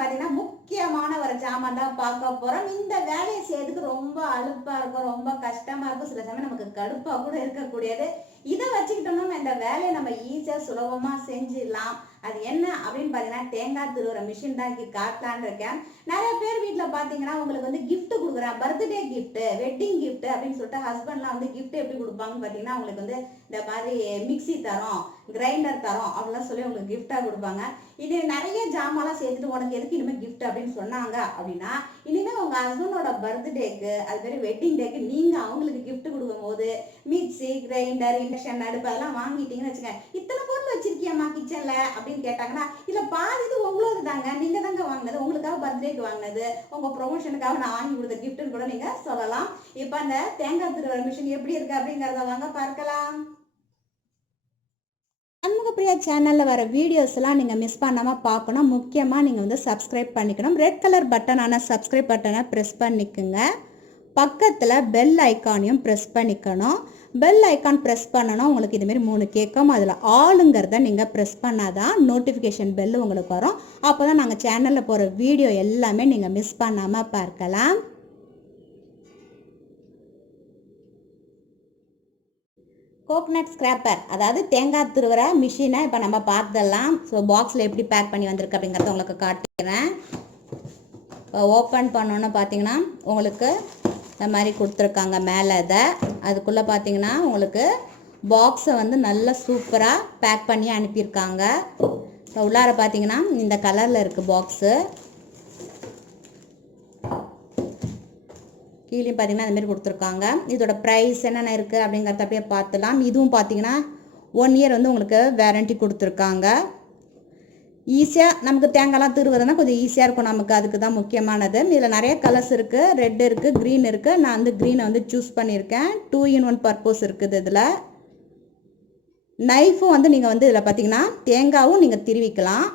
பார்த்தீங்கன்னா முக்கியமான ஒரு ஜாமான் தான் பார்க்க போகிறோம். இந்த வேலையை செய்யறதுக்கு ரொம்ப அலுப்பாக இருக்கும், ரொம்ப கஷ்டமாக இருக்கும், சில சமயம் நமக்கு கடுப்பாக கூட இருக்கக்கூடியது. இதை வச்சுக்கிட்டோம்னா இந்த வேலையை நம்ம ஈஸியாக சுலபமாக செஞ்சிடலாம். அது என்ன அப்படின்னு பார்த்தீங்கன்னா தேங்காய் திருவுற மிஷின் தான் காட்டலான்னு இருக்கேன். நிறைய பேர் வீட்டில் பார்த்தீங்கன்னா உங்களுக்கு வந்து கிஃப்ட் கொடுக்குறேன், பர்த்டே கிஃப்ட், வெட்டிங் கிஃப்ட் அப்படின்னு சொல்லிட்டு ஹஸ்பண்ட்லாம் வந்து கிஃப்ட் எப்படி கொடுப்பாங்கன்னு பார்த்தீங்கன்னா உங்களுக்கு வந்து இந்த மாதிரி மிக்சி தரோம், கிரைண்டர் தரோம் அப்படிலாம் சொல்லி உங்களுக்கு கிஃப்டாக கொடுப்பாங்க. இது நிறைய ஜாமான்லாம் சேர்த்துட்டு உனக்கு எதுக்கு இனிமேல் கிஃப்ட் அப்படின்னு சொன்னாங்க அப்படின்னா, இனிமேல் உங்கள் ஹஸ்பண்டோட பர்த்டேக்கு அது மாதிரி வெட்டிங் டேக்கு நீங்கள் அவங்களுக்கு கிஃப்ட் கொடுக்கும்போது மிக்சி, கிரைண்டர், இண்டக்ஷன் அடுப்பு அதெல்லாம் வாங்கிட்டீங்கன்னு வச்சுக்கோங்க. இத்தனை பொருள் வச்சிருக்கியம்மா கிச்சன்ல அப்படின்னு கேட்டாங்கன்னா, இல்ல பாதி இது உங்களோட தாங்க, நீங்க தாங்க வாங்கினது, உங்களுக்காக பர்த்டேக்கு வாங்கினது, உங்க ப்ரொமோஷனுக்காக நான் வாங்கி கொடுத்த கிஃப்ட்னு கூட நீங்க சொல்லலாம். இப்ப அந்த தேங்காய் திருவுற மிஷின் எப்படி இருக்கு அப்படிங்கறத வாங்க பார்க்கலாம். சண்முகப்பிரியா சேனல்ல வர வீடியோஸ் எல்லாம் நீங்க மிஸ் பண்ணாம பார்க்கணும். முக்கியமா நீங்க வந்து சப்ஸ்கிரைப் பண்ணிக்கணும். ரெட் கலர் பட்டனான சப்ஸ்கிரைப் பட்டனை பிரஸ் பண்ணிக்கோங்க. பக்கத்தில் பெல் ஐக்கானையும் ப்ரெஸ் பண்ணிக்கணும். பெல் ஐக்கான் ப்ரெஸ் பண்ணணும். உங்களுக்கு இதுமாரி 3 கேட்கும். அதில் ஆளுங்கிறத நீங்கள் ப்ரெஸ் பண்ணாதான் நோட்டிஃபிகேஷன் பெல் உங்களுக்கு வரும். அப்போ தான் நாங்கள் சேனலில் போகிற வீடியோ எல்லாமே நீங்கள் மிஸ் பண்ணாமல் பார்க்கலாம். கோகனட் ஸ்கிராப்பர், அதாவது தேங்காய் திருவுற மிஷினை இப்போ நம்ம பார்த்துடலாம். ஸோ பாக்ஸில் எப்படி பேக் பண்ணி வந்திருக்கு அப்படிங்கிறத உங்களுக்கு காட்டுகிறேன். இப்போ ஓப்பன் பண்ணோன்னு பார்த்தீங்கன்னா உங்களுக்கு இந்த மாதிரி கொடுத்துருக்காங்க மேலே. இதை அதுக்குள்ளே பார்த்தீங்கன்னா உங்களுக்கு பாக்ஸை வந்து நல்லா சூப்பராக பேக் பண்ணி அனுப்பியிருக்காங்க. இப்போ உள்ளார பார்த்தீங்கன்னா இந்த கலரில் இருக்குது பாக்ஸு. கீழே பார்த்தீங்கன்னா அதுமாரி கொடுத்துருக்காங்க. இதோட ப்ரைஸ் என்னென்ன இருக்குது அப்படிங்கிறத அப்படியே பார்த்துலாம். இதுவும் பார்த்தீங்கன்னா 1 இயர் வந்து உங்களுக்கு வேரண்டி கொடுத்துருக்காங்க. ஈஸியாக நமக்கு தேங்காய்லாம் திருவுறதுனா கொஞ்சம் ஈஸியாக இருக்கும் நமக்கு, அதுக்கு தான் முக்கியமானது. இதில் நிறைய கலர்ஸ் இருக்குது, ரெட் இருக்குது, க்ரீன் இருக்குது. நான் வந்து க்ரீனை வந்து சூஸ் பண்ணியிருக்கேன். 2 in 1 பர்பஸ் இருக்குது இதில். நைஃபும் வந்து நீங்கள் வந்து இதில் பார்த்தீங்கன்னா தேங்காயும் நீங்கள் திருவிக்கலாம்.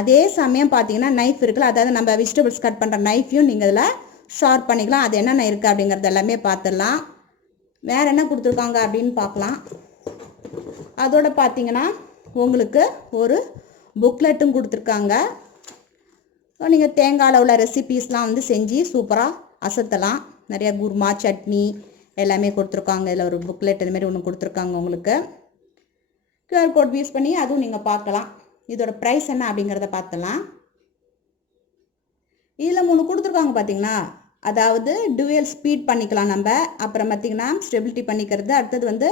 அதே சமயம் பார்த்தீங்கன்னா நைஃப் இருக்குல்ல, அதாவது நம்ம வெஜிடபிள்ஸ் கட் பண்ணுற நைஃபையும் நீங்கள் இதில் ஷார்ப் பண்ணிக்கலாம். அது என்னென்ன இருக்குது அப்படிங்கிறது எல்லாமே பார்த்துடலாம். வேறு என்ன கொடுத்துருக்காங்க அப்படின்னு பார்க்கலாம். அதோட பார்த்தீங்கன்னா உங்களுக்கு ஒரு புக்லெட்டும் கொடுத்துருக்காங்க. நீங்கள் தேங்காயில் உள்ள ரெசிபீஸ்லாம் வந்து செஞ்சு சூப்பராக அசத்தலாம். நிறையா குருமா, சட்னி எல்லாமே கொடுத்துருக்காங்க. இதில் ஒரு புக்லெட் இதுமாரி ஒன்று கொடுத்துருக்காங்க உங்களுக்கு. QR கோட் யூஸ் பண்ணி அதுவும் நீங்கள் பார்க்கலாம். இதோட ப்ரைஸ் என்ன அப்படிங்கிறத பார்த்துலாம். இதில் 3 கொடுத்துருக்காங்க பார்த்தீங்களா, அதாவது டுவல் ஸ்பீட் பண்ணிக்கலாம் நம்ம. அப்புறம் பார்த்தீங்கன்னா ஸ்டெபிலிட்டி பண்ணிக்கிறது. அடுத்தது வந்து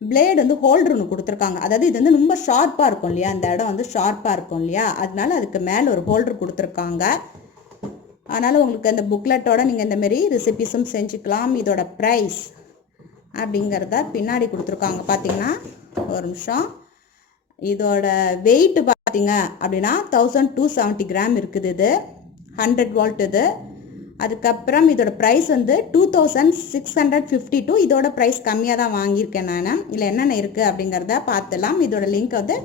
பிளேடு வந்து ஹோல்டர் ஒன்று கொடுத்துருக்காங்க. அதாவது இது வந்து ரொம்ப ஷார்ப்பாக இருக்கும் இல்லையா, அந்த இடம் வந்து ஷார்ப்பாக இருக்கும் இல்லையா, அதனால அதுக்கு மேலே ஒரு ஹோல்டர் கொடுத்துருக்காங்க. அதனால் உங்களுக்கு அந்த புக்லெட்டோட நீங்கள் இந்தமாரி ரெசிபிஸும் செஞ்சுக்கலாம். இதோட ப்ரைஸ் அப்படிங்கிறத பின்னாடி கொடுத்துருக்காங்க பார்த்தீங்கன்னா. ஒரு நிமிஷம். இதோட வெயிட் பார்த்தீங்க அப்படின்னா 1270 கிராம் இருக்குது. இது 100 வால்ட் இது. அதுக்கப்புறம் இதோட ப்ரைஸ் வந்து 2652. இதோட ப்ரைஸ் கம்மியாக தான் வாங்கியிருக்கேன் நான். இதில் என்னென்ன இருக்குது அப்படிங்கிறத பார்த்துலாம். இதோட லிங்க் வந்து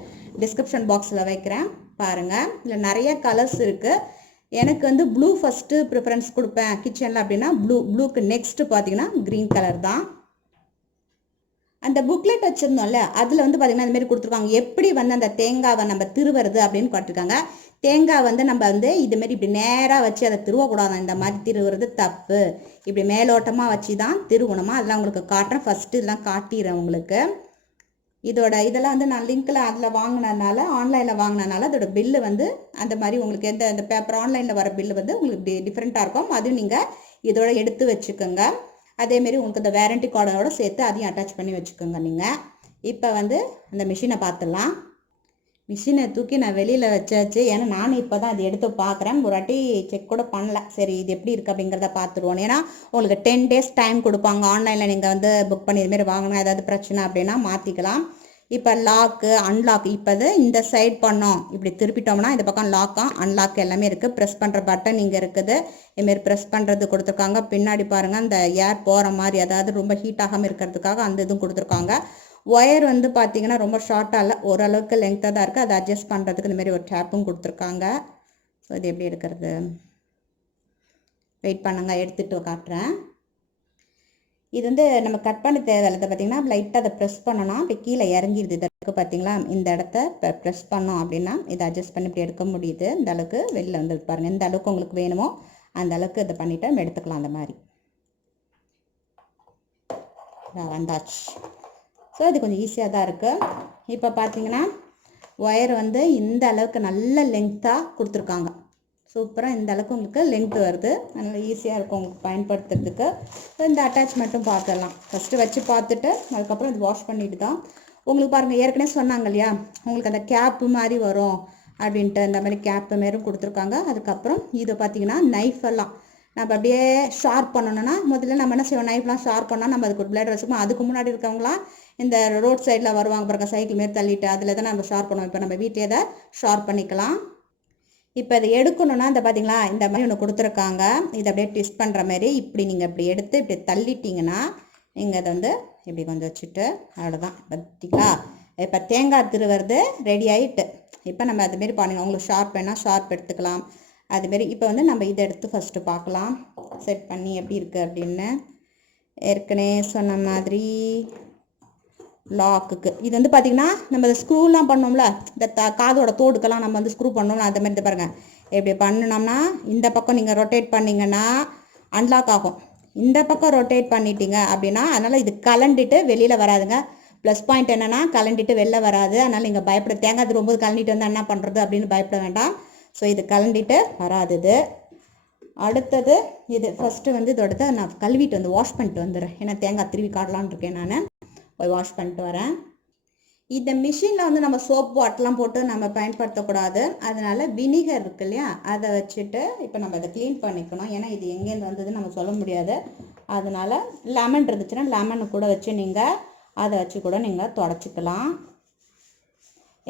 டிஸ்கிரிப்ஷன் பாக்ஸில் வைக்கிறேன் பாருங்கள். இதில் நிறைய கலர்ஸ் இருக்குது. எனக்கு வந்து ப்ளூ ஃபஸ்ட்டு ப்ரிஃபரன்ஸ் கொடுப்பேன் கிச்சனில் அப்படின்னா ப்ளூக்கு நெக்ஸ்ட்டு பார்த்தீங்கன்னா க்ரீன் கலர் தான். அந்த புக்லெட் வச்சுருந்தோம்ல, அதில் வந்து பார்த்திங்கன்னா அதுமாரி கொடுத்துருக்காங்க. எப்படி வந்து அந்த தேங்காவை நம்ம திருவுறது அப்படின்னு காட்டிருக்காங்க. தேங்காய் வந்து நம்ம வந்து இதுமாரி இப்படி நேராக வச்சு அதை திருவக்கூடாது. இந்த மாதிரி திருவுறது தப்பு. இப்படி மேலோட்டமாக வச்சு தான் திருவணுமா. அதெல்லாம் உங்களுக்கு காட்டுறேன். ஃபஸ்ட்டு இதெல்லாம் காட்டிடுறேன் உங்களுக்கு. இதெல்லாம் வந்து நான் லிங்க்கில் அதில் வாங்கினதுனால, ஆன்லைனில் வாங்கினதுனால அதோட பில்லு வந்து அந்த மாதிரி உங்களுக்கு இந்த பேப்பர் ஆன்லைனில் வர பில்லு வந்து உங்களுக்கு டிஃப்ரெண்ட்டாக இருக்கும். அதுவும் நீங்கள் இதோட எடுத்து வச்சுக்கோங்க. அதேமாரி உங்களுக்கு இந்த வேரண்டி கார்டோட சேர்த்து அதையும் அட்டாச் பண்ணி வச்சுக்கோங்க நீங்கள். இப்போ வந்து அந்த மிஷினை பார்த்துடலாம். மிஷினை தூக்கி நான் வெளியில் வச்சாச்சு. ஏன்னா நானும் இப்போ தான் அதை எடுத்து பார்க்குறேன். ஒரு வாட்டி செக் கூட பண்ணல. சரி இது எப்படி இருக்குது அப்படிங்கிறத பார்த்துருவோம். ஏன்னா உங்களுக்கு 10 days டைம் கொடுப்பாங்க. ஆன்லைனில் நீங்கள் வந்து புக் பண்ணி இதுமாரி வாங்கினா ஏதாவது பிரச்சனை அப்படின்னா மாற்றிக்கலாம். இப்போ லாக்கு, அன்லாக், இப்போ இந்த சைட் பண்ணோம், இப்படி திருப்பிட்டோம்னா இந்த பக்கம் லாக்கா அன்லாக் எல்லாமே இருக்குது. ப்ரெஸ் பண்ணுற பட்டன் இங்கே இருக்குது. இதுமாரி ப்ரெஸ் பண்ணுறது கொடுத்துருக்காங்க. பின்னாடி பாருங்கள் இந்த ஏர் போகிற மாதிரி, அதாவது ரொம்ப ஹீட் ஆகாமல் இருக்கிறதுக்காக அந்த இதுவும் கொடுத்துருக்காங்க. ஒயர் வந்து பார்த்தீங்கன்னா ரொம்ப ஷார்ட்டாக இல்லை, ஓரளவுக்கு லெங்க்தாக தான் இருக்குது. அதை அட்ஜஸ்ட் பண்ணுறதுக்கு இந்தமாரி ஒரு டேப்பும் கொடுத்துருக்காங்க. ஸோ இது எப்படி எடுக்கிறது, வெயிட் பண்ணுங்க, எடுத்துகிட்டு காட்டுறேன். இது வந்து நம்ம கட் பண்ண தேவையில்லை பார்த்தீங்கன்னா லைட்டாக அதை ப்ரெஸ் பண்ணோன்னா இப்போ கீழே இறங்கிடுது இதற்கு பார்த்தீங்களா. இந்த இடத்த இப்போ ப்ரெஸ் பண்ணோம் அப்படின்னா இதை அட்ஜஸ்ட் பண்ணி இப்படி எடுக்க முடியுது. இந்த அளவுக்கு வெளியில் வந்து பாருங்கள். எந்த அளவுக்கு உங்களுக்கு வேணுமோ அந்த அளவுக்கு இதை பண்ணிவிட்டு நம்ம எடுத்துக்கலாம். அந்த மாதிரி வந்தாச்சு. ஸோ இது கொஞ்சம் ஈஸியாக தான் இருக்குது. இப்போ பார்த்தீங்கன்னா ஒயர் வந்து இந்த அளவுக்கு நல்ல லெங்க்த்தாக கொடுத்துருக்காங்க. சூப்பராக இந்த அளவுக்கு உங்களுக்கு லெங்க்த் வருது. அதனால் ஈஸியாக இருக்கும் உங்களுக்கு பயன்படுத்துறதுக்கு. ஸோ இந்த அட்டாச்மெண்ட்டும் பார்த்துடலாம். ஃபஸ்ட்டு வச்சு பார்த்துட்டு அதுக்கப்புறம் இது வாஷ் பண்ணிட்டு தான் உங்களுக்கு பாருங்கள். ஏற்கனவே சொன்னாங்க இல்லையா உங்களுக்கு அந்த கேப்பு மாதிரி வரும் அப்படின்ட்டு, அந்த மாதிரி கேப்பு மாரியும் கொடுத்துருக்காங்க. அதுக்கப்புறம் இதை பார்த்தீங்கன்னா நைஃப் எல்லாம் நம்ம அப்படியே ஷார்ப் பண்ணணும்னா முதல்ல நம்ம என்ன செய்வோம், நைஃப்லாம் ஷார்ப் பண்ணால் நம்ம அதுக்கு ஒரு பிளேட் வச்சுக்கோம். அதுக்கு முன்னாடி இருக்கவங்களாம் இந்த ரோட் சைடில் வருவாங்க பாருங்க, சைக்கிள் மாரி தள்ளிட்டு அதில் தான் நம்ம ஷார்ப் பண்ணுவோம். இப்போ நம்ம வீட்டிலே அதை ஷார்ப் பண்ணிக்கலாம். இப்போ இதை எடுக்கணும்னா இந்த பார்த்தீங்களா இந்த மாதிரி ஒன்று கொடுத்துருக்காங்க. இதை அப்படியே ட்விஸ்ட் பண்ணுற மாதிரி இப்படி நீங்கள் இப்படி எடுத்து இப்படி தள்ளிட்டிங்கன்னா நீங்கள் அதை வந்து இப்படி கொஞ்சம் வச்சுட்டு அவ்வளோதான். பார்த்தீங்களா இப்போ தேங்காய் திருவுறது ரெடி ஆகிட்டு. இப்போ நம்ம அதுமாரி பண்ணுங்க. உங்களுக்கு ஷார்ப் வேணால் ஷார்ப் எடுத்துக்கலாம். அதுமாரி இப்போ வந்து நம்ம இதை எடுத்து ஃபஸ்ட்டு பார்க்கலாம் செட் பண்ணி எப்படி இருக்குது அப்படின்னு. ஏற்கனவே சொன்ன மாதிரி லாக்குக்கு இது வந்து பார்த்திங்கன்னா நம்ம இந்த ஸ்க்ரூலாம் பண்ணோம்ல, இந்த காதோட தோடுக்கெல்லாம் நம்ம வந்து ஸ்க்ரூ பண்ணோம்ல, அந்த மாதிரி பாருங்கள். எப்படி பண்ணினோம்னா இந்த பக்கம் நீங்கள் ரொட்டேட் பண்ணிங்கன்னா அன்லாக் ஆகும். இந்த பக்கம் ரொட்டேட் பண்ணிட்டீங்க அப்படின்னா அதனால் இது கலண்டிட்டு வெளியில் வராதுங்க. ப்ளஸ் பாயிண்ட் என்னென்னா கலண்டிட்டு வெளில வராது. அதனால் நீங்கள் பயப்பட தேங்காய் திரும்பும்போது கலண்டிட்டு வந்து என்ன பண்ணுறது அப்படின்னு பயப்பட வேண்டாம். ஸோ இது கலண்டிட்டு வராது. இது அடுத்தது இது ஃபஸ்ட்டு வந்து இதோட நான் கழுவிட்டு வந்து வாஷ் பண்ணிட்டு வந்துடுறேன். ஏன்னா தேங்காய் திருவி காட்டலான்னு இருக்கேன். நான் போய் வாஷ் பண்ணிட்டு வரேன். இந்த மிஷினில் வந்து நம்ம சோப் வாட்டர்லாம் போட்டு நம்ம பயன்படுத்தக்கூடாது. அதனால் வினிகர் இருக்கு இல்லையா அதை வச்சுட்டு இப்போ நம்ம அதை க்ளீன் பண்ணிக்கணும். ஏன்னா இது எங்கேருந்து வந்ததுன்னு நம்ம சொல்ல முடியாது. அதனால் லெமன் இருந்துச்சுன்னா லெமனை கூட வச்சு நீங்கள் அதை வச்சு கூட நீங்கள் தொடச்சிக்கலாம்.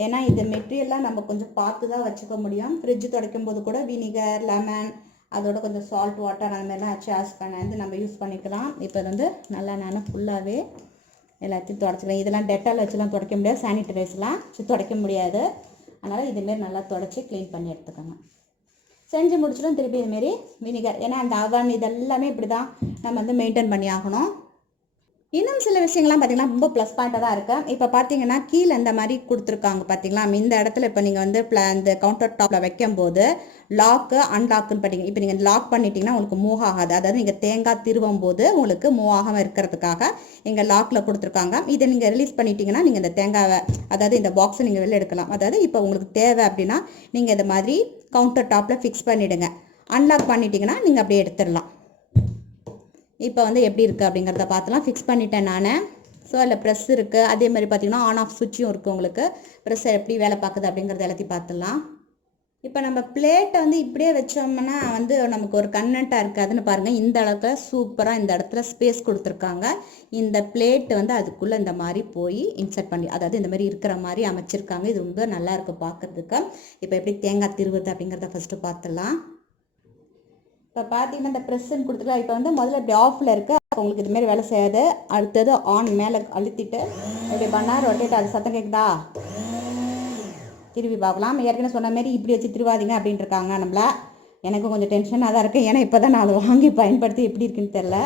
ஏன்னா இது மெட்டீரியல்லாம் நம்ம கொஞ்சம் பார்த்து தான் வச்சுக்க முடியும். ஃப்ரிட்ஜு துடைக்கும் போது கூட வினிகர் லெமன் அதோட கொஞ்சம் சால்ட் வாட்டர் அந்த மாதிரிலாம் வச்சு ஆஸ் பண்ணி நம்ம யூஸ் பண்ணிக்கலாம். இப்போ வந்து நல்லா நான் ஃபுல்லாகவே எல்லாத்தையும் தொடச்சிக்கலாம். இதெல்லாம் டெட்டால் வச்சுலாம் துடைக்க முடியாது, சானிடைசர்லாம் வச்சு துடைக்க முடியாது. அதனால் இதுமாரி நல்லா துடைச்சி க்ளீன் பண்ணி எடுத்துக்கோங்க. செஞ்சு முடிச்சிடும் திருப்பி இதுமாரி வினிகர். ஏன்னா அந்த அவன் இதெல்லாமே இப்படி தான் நம்ம வந்து மெயின்டைன் பண்ணி ஆகணும். இன்னும் சில விஷயங்கள்லாம் பார்த்தீங்கன்னா ரொம்ப ப்ளஸ் பாயிண்ட்டாக தான் இருக்குது. இப்போ பார்த்தீங்கன்னா கீழே இந்த மாதிரி கொடுத்துருக்காங்க பார்த்தீங்களா. இந்த இடத்துல இப்போ நீங்கள் வந்து இந்த கவுண்டர் டாப்பில் வைக்கும்போது லாக்கு அன்லாக்குன்னு பார்த்தீங்க. இப்போ நீங்கள் லாக் பண்ணிட்டீங்கன்னா உங்களுக்கு மூவ் ஆகாது. அதாவது நீங்கள் தேங்காய் திருவும் போது உங்களுக்கு மூவ் ஆகாமல் இருக்கிறதுக்காக இங்கே லாக்கில் கொடுத்துருக்காங்க. இதை நீங்கள் ரிலீஸ் பண்ணிட்டீங்கன்னா நீங்கள் இந்த தேங்காவை அதாவது இந்த பாக்ஸை நீங்கள் வெளில எடுக்கலாம். அதாவது இப்போ உங்களுக்கு தேவை அப்படின்னா நீங்கள் இந்த மாதிரி கவுண்டர் டாப்பில் ஃபிக்ஸ் பண்ணிவிடுங்க. அன்லாக் பண்ணிட்டீங்கன்னா நீங்கள் அப்படியே எடுத்துடலாம். இப்போ வந்து எப்படி இருக்குது அப்படிங்கிறத பார்த்துலாம். ஃபிக்ஸ் பண்ணிட்டேன் நான். ஸோ அதில் ப்ரெஸ் இருக்குது. அதே மாதிரி பார்த்திங்கன்னா ஆன் ஆஃப் சுவிட்சும் இருக்குது. உங்களுக்கு ப்ரெஸ் எப்படி வேலை பார்க்குது அப்படிங்கிறத எல்லாத்தையும் பார்த்துடலாம். இப்போ நம்ம பிளேட்டை வந்து இப்படியே வச்சோம்னா வந்து நமக்கு ஒரு கன்வென்ட்டாக இருக்காதுன்னு பாருங்கள். இந்த அளவுக்கு சூப்பராக இந்த இடத்துல ஸ்பேஸ் கொடுத்துருக்காங்க. இந்த பிளேட்டு வந்து அதுக்குள்ளே இந்த மாதிரி போய் இன்சர்ட் பண்ணி அதாவது இந்த மாதிரி இருக்கிற மாதிரி அமைச்சிருக்காங்க. இது ரொம்ப நல்லா இருக்குது பார்க்குறதுக்கு. இப்போ எப்படி தேங்காய் திருவுது அப்படிங்கிறத ஃபஸ்ட்டு பார்த்துடலாம். இப்போ பார்த்தீங்கன்னா இந்த ப்ரெஸ்ஸுன்னு கொடுத்துருக்கா. இப்போ வந்து முதல்ல இப்படி ஆஃபில் இருக்குது. உங்களுக்கு இதுமாரி வேலை செய்யாது. அடுத்தது ஆன் மேலே அழுத்திட்டு இப்படி பண்ணால் ரொட்டேட் அது சத்தம் கேட்குதா திருப்பி பார்க்கலாம். ஏற்கனவே சொன்ன மாதிரி இப்படி வச்சு திருவாதீங்க அப்படின்ட்டு இருக்காங்க நம்மள. எனக்கும் கொஞ்சம் டென்ஷனாக தான் இருக்குது. ஏன்னா இப்போ தான் நான் அதை வாங்கி பயன்படுத்தி எப்படி இருக்குன்னு தெரில.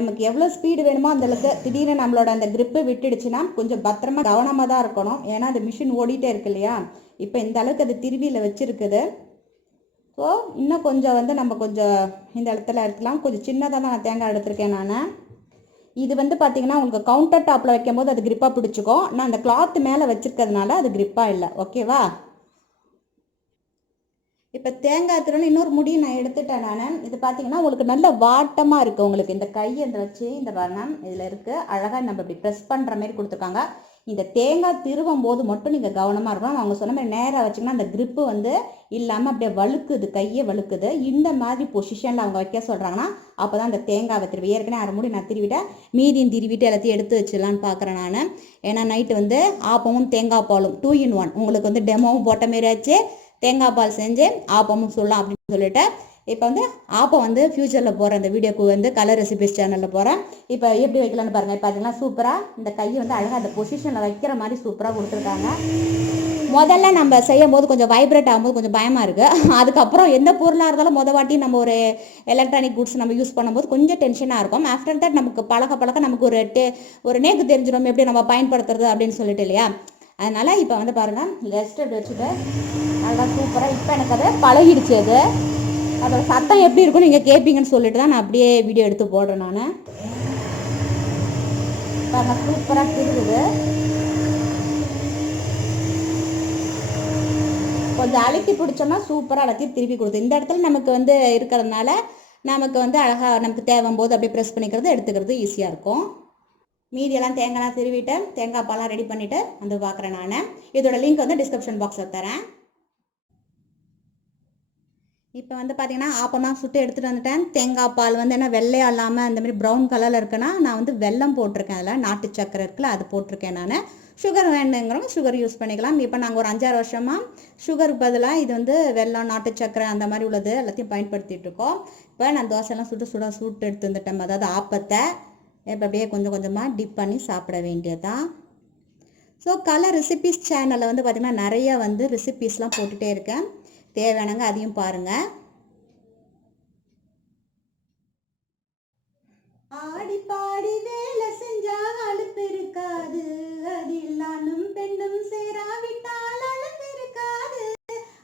நமக்கு எவ்வளோ ஸ்பீடு வேணுமோ அந்தளவுக்கு. திடீர்னு நம்மளோட அந்த க்ரிப்பு விட்டுடுச்சுன்னா கொஞ்சம் பத்திரமா கவனமாக தான் இருக்கணும். ஏன்னா அந்த மிஷின் ஓடிட்டே இருக்கு இல்லையா. இப்போ இந்த அளவுக்கு அது திருவியில் வச்சுருக்குது. ஸோ இன்னும் கொஞ்சம் வந்து நம்ம கொஞ்சம் இந்த இடத்துல இருக்கலாம். கொஞ்சம் சின்னதாக தான் நான் தேங்காய் எடுத்திருக்கேன் நான். இது வந்து பார்த்திங்கன்னா உங்களுக்கு கவுண்டர் டாப்பில் வைக்கும் போது அது க்ரிப்பாக பிடிச்சிக்கும். நான் அந்த கிளாத்து மேலே வச்சுருக்கிறதுனால அது க்ரிப்பாக இல்லை. ஓகேவா. இப்போ தேங்காய் திருன்னு இன்னொரு முடியும் நான் எடுத்துட்டேன் நான். இது பார்த்தீங்கன்னா உங்களுக்கு நல்ல வாட்டமாக இருக்குது. உங்களுக்கு இந்த கையை இந்த வச்சு இந்த பாருங்க இதில் இருக்குது. அழகாக நம்ம இப்படி ப்ரெஸ் பண்ணுற மாதிரி கொடுத்துருக்காங்க. இந்த தேங்காய் திருவும் போது மட்டும் நீங்கள் கவனமாக இருக்கணும். அவங்க சொன்ன மாதிரி நேராக வச்சிங்கன்னா அந்த க்ரிப்பு வந்து இல்லாமல் அப்படியே வழுக்குது, கையே வழுக்குது. இந்த மாதிரி பொசிஷனில் அவங்க வைக்க சொல்கிறாங்கன்னா அப்போ தான் அந்த தேங்காவை திருவி, ஏற்கனவே அரை மூடி நான் திருவிட்டேன், மீதியும் திருவிட்டு எல்லாத்தையும் எடுத்து வச்சிடலான்னு பார்க்குறேன் நான். ஏன்னா நைட்டு வந்து ஆப்பமும் தேங்காய் பாலும் 2 in 1 உங்களுக்கு வந்து டெமோவும் போட்ட மாரி ஆச்சு, தேங்காய் பால் செஞ்சு ஆப்பமும் சொல்லலாம் அப்படின்னு சொல்லிட்டு இப்போ வந்து ஆப்பம் வந்து ஃப்யூச்சரில் போகிறேன். இந்த வீடியோக்கு வந்து கலர் ரெசிபிஸ் சேனலில் போகிறேன். இப்போ எப்படி வைக்கலான்னு பாருங்கள். இப்போ பார்த்தீங்கன்னா சூப்பராக இந்த கையை வந்து அழகாக அந்த பொசிஷனில் வைக்கிற மாதிரி சூப்பராக கொடுத்துருக்காங்க. முதல்ல நம்ம செய்யும் போது கொஞ்சம் வைப்ரேட் ஆகும்போது கொஞ்சம் பயமாக இருக்குது. அதுக்கப்புறம் எந்த பொருளாக இருந்தாலும் வாட்டி நம்ம ஒரு எலக்ட்ரானிக் குட்ஸ் நம்ம யூஸ் பண்ணும்போது கொஞ்சம் டென்ஷனாக இருக்கும். ஆஃப்டர் தட் நமக்கு பழக்க நமக்கு ஒரு நேக்கு தெரிஞ்சிடும் எப்படி நம்ம பயன்படுத்துறது அப்படின்னு சொல்லிட்டு இல்லையா. அதனால் இப்போ வந்து பாருங்கள் ஜஸ்ட் வச்சுட்டு நல்லா சூப்பராக இப்போ எனக்கு அதை பழகிடுச்சு. அதோட சத்தம் எப்படி இருக்கும் நீங்கள் கேட்பீங்கன்னு சொல்லிட்டு தான் நான் அப்படியே வீடியோ எடுத்து போடுறேன். நான் பாருங்க சூப்பராக திருகுது. கொஞ்சம் அழுத்தி பிடிச்சோம்னா சூப்பராக எல்லாத்தையும் திருப்பி கொடுத்து இந்த இடத்துல நமக்கு வந்து இருக்கிறதுனால நமக்கு வந்து அழகாக நமக்கு தேவையும் போது அப்படியே ப்ரெஸ் பண்ணிக்கிறது எடுத்துக்கிறது ஈஸியாக இருக்கும். மீதியெல்லாம் தேங்காய்லாம் திருவிட்டு தேங்காய் பாலாம் ரெடி பண்ணிவிட்டு வந்து பார்க்குறேன். நான் இதோட லிங்க் வந்து டிஸ்கிரிப்ஷன் பாக்ஸில் தரேன். இப்போ வந்து பார்த்தீங்கன்னா ஆப்பமாக சுட்டு எடுத்துகிட்டு வந்துட்டேன். தேங்காய் பால் வந்து என்ன வெள்ளையாக இல்லாமல் அந்த மாதிரி ப்ரௌன் கலரில் இருக்குன்னா நான் வந்து வெல்லம் போட்டிருக்கேன். அதில் நாட்டு சக்கரை இருக்குல்ல அது போட்டிருக்கேன். நான் சுகர் வேணுங்கிறவங்க சுகர் யூஸ் பண்ணிக்கலாம். இப்போ நாங்கள் ஒரு 5-6 வருஷமாக சுகருக்கு பதிலாக இது வந்து வெல்லம், நாட்டு சக்கரை அந்த மாதிரி உள்ளது எல்லாத்தையும் பயன்படுத்திகிட்டு இருக்கோம். இப்போ நான் தோசைலாம் சுட்டு எடுத்து வந்துட்டேன். அதாவது ஆப்பத்தை இப்போ அப்படியே கொஞ்சம் கொஞ்சமாக டிப் பண்ணி சாப்பிட வேண்டியது தான். ஸோ கலர் ரெசிபிஸ் சேனலில் வந்து பார்த்திங்கன்னா நிறைய வந்து ரெசிபிஸ்லாம் போட்டுகிட்டே இருக்கேன். தேவையானங்க அதையும் பாருங்க. ஆடி பாடி வேலை செஞ்சா அலுப்பு இருக்காது, அதில் ஆணும் பெண்ணும் சேராவிட்டால் அலுப்பு இருக்காது.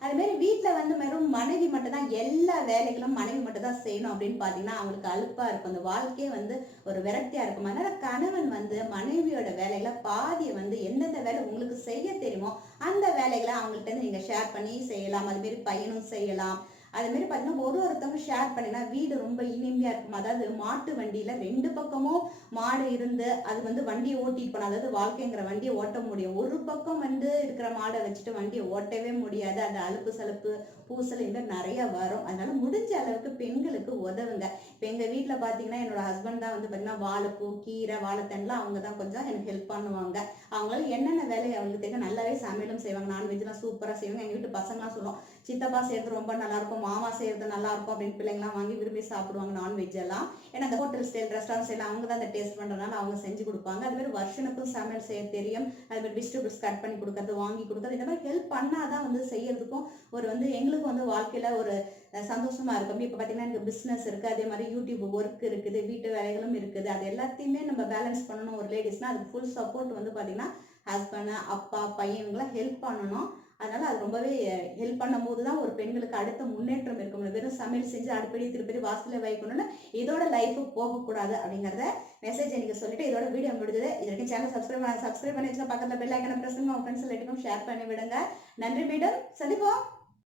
அது மாதிரி வீட்டில் வந்து வெறும் மனைவி மட்டும் தான் எல்லா வேலைகளும் மனைவி மட்டும் தான் செய்யணும் அப்படின்னு பார்த்தீங்கன்னா அவங்களுக்கு அலுப்பாக இருக்கும். அந்த வாழ்க்கையே வந்து ஒரு விரக்தியாக இருக்கும். அதனால் கணவன் வந்து மனைவியோட வேலைகளை பாதியை வந்து எந்தெந்த வேலை உங்களுக்கு செய்ய தெரியுமோ அந்த வேலைகளை அவங்கள்ட்ட நீங்கள் ஷேர் பண்ணி செய்யலாம். அதுமாரி பையனும் செய்யலாம். அதுமாரி பார்த்தீங்கன்னா ஒருத்தவங்க ஷேர் பண்ணினா வீடு ரொம்ப இனிமையாக இருக்கும். அதாவது மாட்டு வண்டியில் 2 பக்கமும் மாடு இருந்து அது வந்து வண்டியை ஓட்டிட்டு போனோம். அதாவது வாழ்க்கைங்கிற வண்டியை ஓட்ட முடியும். ஒரு பக்கம் வந்து இருக்கிற மாடை வச்சுட்டு வண்டியை ஓட்டவே முடியாது. அது அலுப்பு சலுப்பு பூசல் இந்த நிறைய வரும். அதனால முடிஞ்ச அளவுக்கு பெண்களுக்கு உதவுங்க. இப்போ எங்கள் வீட்டில் பார்த்தீங்கன்னா என்னோட ஹஸ்பண்ட் தான் வந்து பார்த்தீங்கன்னா வாழைப்பூ, கீரை, வாழைத்தண்டெலாம் அவங்க தான் கொஞ்சம் எனக்கு ஹெல்ப் பண்ணுவாங்க. அவங்களால என்னென்ன வேலை அவங்களுக்கு தெரியும், நல்லாவே சமையலும் செய்வாங்க. நான்வெஜ்லாம் சூப்பராக செய்வாங்க. எங்கள் வீட்டு பசங்களாம் சொல்லுவோம் சித்தப்பா செய்கிறது ரொம்ப நல்லாயிருக்கும், மாமா செய்கிறது நல்லாயிருக்கும் அப்படின்னு பிள்ளைங்களாம் வாங்கி விரும்பி சாப்பிடுவாங்க நான்வெஜ் எல்லாம். ஏன்னா அந்த ஹோட்டல் ஸ்டைல் ரெஸ்டாரண்ட் ஸ்டைல் அவங்க தான் அந்த டேஸ்ட் பண்ணுறதுனால அவங்க செஞ்சு கொடுப்பாங்க. அதுமாதிரி வருஷனுக்கும் சமையல் செய்ய தெரியும். அதுமாதிரி வெஜிடபிள்ஸ் கட் பண்ணி கொடுக்கறது, வாங்கி கொடுக்கறது, இந்த மாதிரி ஹெல்ப் பண்ணாதான் வந்து செய்யறதுக்கும் ஒரு வந்து எங்களுக்கு வந்து வாழ்க்கையில ஒரு சந்தோஷமா இருக்கும். இப்போ பார்த்தீங்கன்னா எனக்கு பிஸ்னஸ் இருக்குது, அதே மாதிரி யூடியூப் ஒர்க் இருக்குது, வீட்டு வேலைகளும் இருக்குது. அது எல்லாத்தையுமே நம்ம பேலன்ஸ் பண்ணணும். ஒரு லேடிஸ்னால் அதுக்கு ஃபுல் சப்போர்ட் வந்து பார்த்தீங்கன்னா ஹஸ்பண்ட், அப்பா, பையன்களாம் ஹெல்ப் பண்ணணும். அதனால அது ரொம்பவே ஹெல்ப் பண்ணும் போது தான் ஒரு பெண்களுக்கு அடுத்த முன்னேற்றம் இருக்கும். வெறும் சமையல் செஞ்சு அடுப்படி திருப்பி வாசல வைக்கணும்னு இதோட லைஃபு போகக்கூடாது அப்படிங்கிறத மெசேஜ் எனக்கு சொல்லிட்டு இதோட வீடியோ முடிஞ்சது. இது வரைக்கும் சேனல் சப்ஸ்கிரைப் பண்ணி வச்சுன்னா பக்கத்தில் பெல் ஐக்கனை பிரஸ் பண்ணி உங்க ஃப்ரெண்ட்ஸ் எல்லாத்துக்கும் ஷேர் பண்ணி விடுங்க. நன்றி. மீண்டும் சந்திப்போம்.